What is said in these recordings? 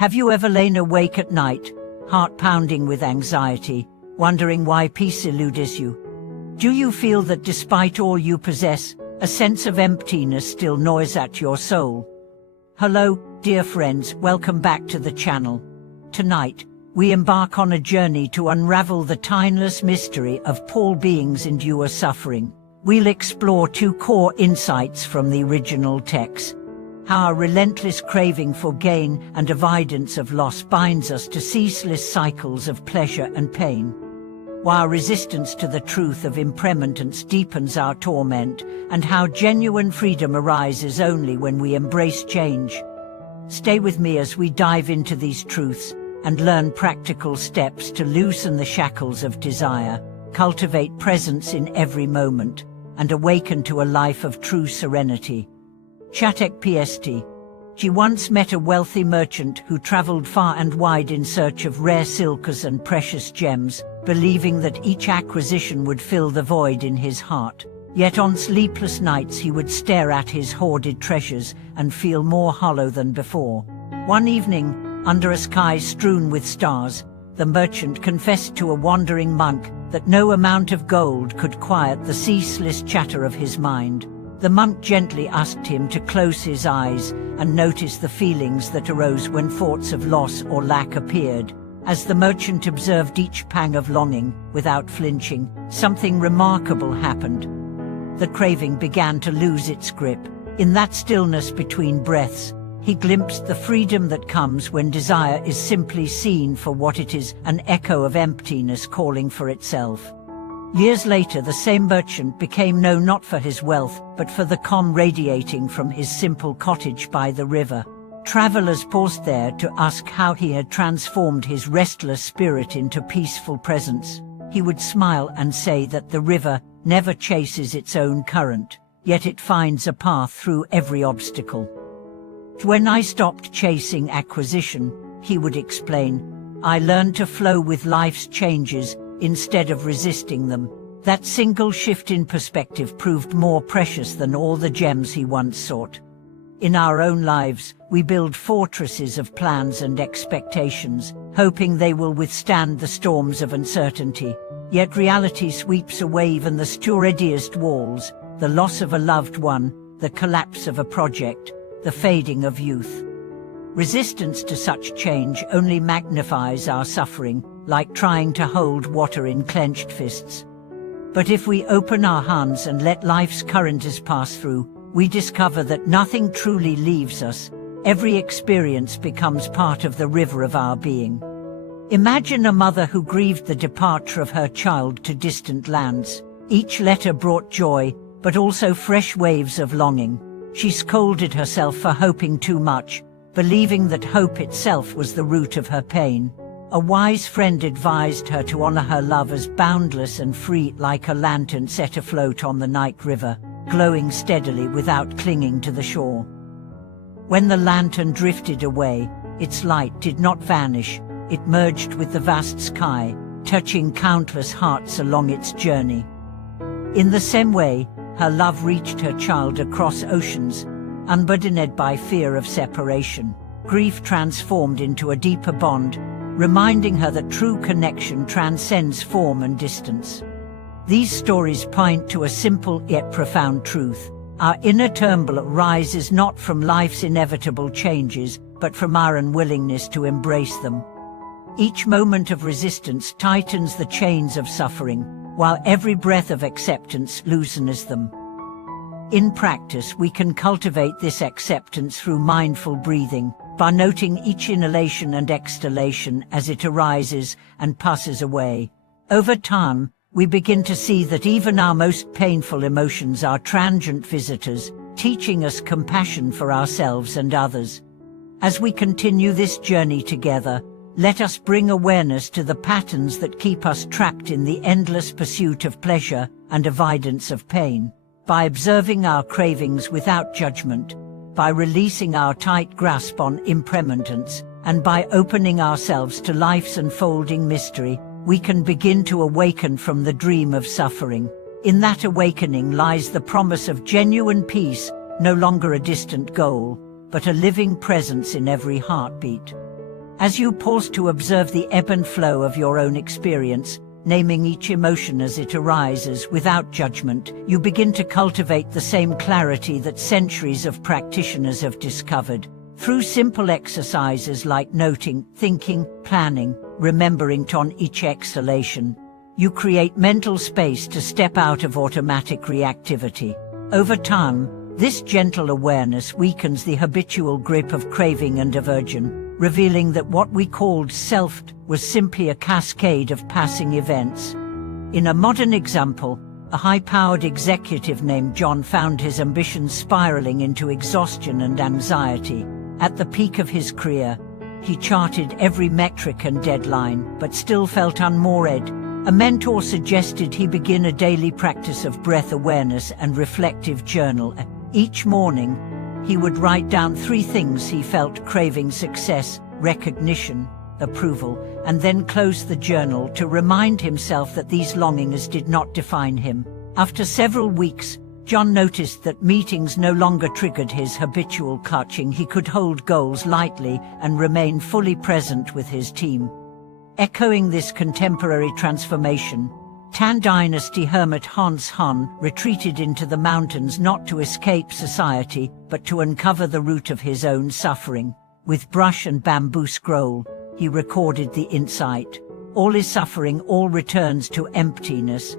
Have you ever lain awake at night, heart pounding with anxiety, wondering why peace eludes you? Do you feel that despite all you possess, a sense of emptiness still gnaws at your soul? Hello, dear friends, welcome back to the channel. Tonight, we embark on a journey to unravel the timeless mystery of Paul Being's endure suffering. We'll explore two core insights from the original text: how our relentless craving for gain and avoidance of loss binds us to ceaseless cycles of pleasure and pain, while resistance to the truth of impermanence deepens our torment, and how genuine freedom arises only when we embrace change. Stay with me as we dive into these truths and learn practical steps to loosen the shackles of desire, cultivate presence in every moment, and awaken to a life of true serenity. Chatek PST. She once met a wealthy merchant who traveled far and wide in search of rare silks and precious gems, believing that each acquisition would fill the void in his heart. Yet on sleepless nights he would stare at his hoarded treasures and feel more hollow than before. One evening, under a sky strewn with stars, the merchant confessed to a wandering monk that no amount of gold could quiet the ceaseless chatter of his mind. The monk gently asked him to close his eyes and notice the feelings that arose when thoughts of loss or lack appeared. As the merchant observed each pang of longing, without flinching, something remarkable happened. The craving began to lose its grip. In that stillness between breaths, he glimpsed the freedom that comes when desire is simply seen for what it is, an echo of emptiness calling for itself. Years later, the same merchant became known not for his wealth, but for the calm radiating from his simple cottage by the river. Travelers paused there to ask how he had transformed his restless spirit into peaceful presence. He would smile and say that the river never chases its own current, yet it finds a path through every obstacle. When I stopped chasing acquisition, he would explain, I learned to flow with life's changes instead of resisting them. That single shift in perspective proved more precious than all the gems he once sought. In our own lives, we build fortresses of plans and expectations, hoping they will withstand the storms of uncertainty. Yet reality sweeps away even the sturdiest walls: the loss of a loved one, the collapse of a project, the fading of youth. Resistance to such change only magnifies our suffering, like trying to hold water in clenched fists. But if we open our hands and let life's currents pass through, we discover that nothing truly leaves us. Every experience becomes part of the river of our being. Imagine a mother who grieved the departure of her child to distant lands. Each letter brought joy, but also fresh waves of longing. She scolded herself for hoping too much, believing that hope itself was the root of her pain. A wise friend advised her to honor her love as boundless and free, like a lantern set afloat on the night river, glowing steadily without clinging to the shore. When the lantern drifted away, its light did not vanish. It merged with the vast sky, touching countless hearts along its journey. In the same way, her love reached her child across oceans, unburdened by fear of separation. Grief transformed into a deeper bond, reminding her that true connection transcends form and distance. These stories point to a simple yet profound truth: our inner turmoil rises not from life's inevitable changes, but from our unwillingness to embrace them. Each moment of resistance tightens the chains of suffering, while every breath of acceptance loosens them. In practice, we can cultivate this acceptance through mindful breathing, by noting each inhalation and exhalation as it arises and passes away. Over time, we begin to see that even our most painful emotions are transient visitors, teaching us compassion for ourselves and others. As we continue this journey together, let us bring awareness to the patterns that keep us trapped in the endless pursuit of pleasure and avoidance of pain. By observing our cravings without judgment, by releasing our tight grasp on impermanence, and by opening ourselves to life's unfolding mystery, we can begin to awaken from the dream of suffering. In that awakening lies the promise of genuine peace, no longer a distant goal, but a living presence in every heartbeat. As you pause to observe the ebb and flow of your own experience, naming each emotion as it arises without judgment, you begin to cultivate the same clarity that centuries of practitioners have discovered. Through simple exercises like noting, thinking, planning, remembering on each exhalation, you create mental space to step out of automatic reactivity. Over time, this gentle awareness weakens the habitual grip of craving and aversion, revealing that what we called self was simply a cascade of passing events. In a modern example, a high-powered executive named John found his ambitions spiraling into exhaustion and anxiety. At the peak of his career, he charted every metric and deadline, but still felt unmoored. A mentor suggested he begin a daily practice of breath awareness and reflective journal. Each morning, he would write down 3 things he felt craving: success, recognition, approval, and then close the journal to remind himself that these longings did not define him. After several weeks, John noticed that meetings no longer triggered his habitual clutching. He could hold goals lightly and remain fully present with his team. Echoing this contemporary transformation, Tang Dynasty hermit Hans Hon retreated into the mountains not to escape society, but to uncover the root of his own suffering. With brush and bamboo scroll, he recorded the insight: all is suffering, all returns to emptiness,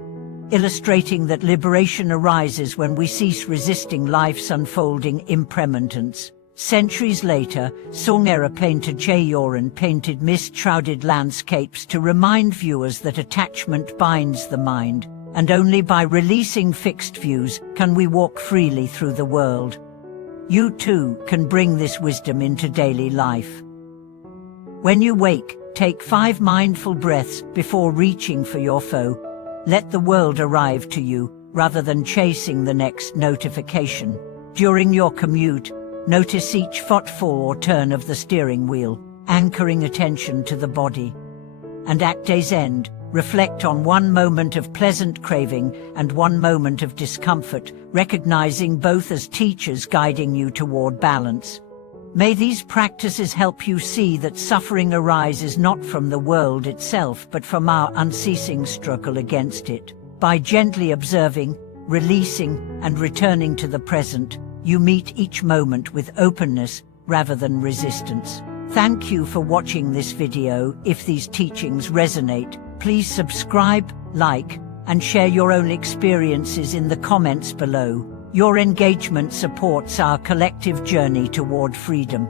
illustrating that liberation arises when we cease resisting life's unfolding impermanence. Centuries later, Song-era painter Che Yoren painted mist-shrouded landscapes to remind viewers that attachment binds the mind, and only by releasing fixed views can we walk freely through the world. You too can bring this wisdom into daily life. When you wake, take 5 mindful breaths before reaching for your phone. Let the world arrive to you, rather than chasing the next notification. During your commute, notice each footfall or turn of the steering wheel, anchoring attention to the body. And at day's end, reflect on 1 moment of pleasant craving and 1 moment of discomfort, recognizing both as teachers guiding you toward balance. May these practices help you see that suffering arises not from the world itself but from our unceasing struggle against it. By gently observing, releasing, and returning to the present, you meet each moment with openness rather than resistance. Thank you for watching this video. If these teachings resonate, please subscribe, like, and share your own experiences in the comments below. Your engagement supports our collective journey toward freedom.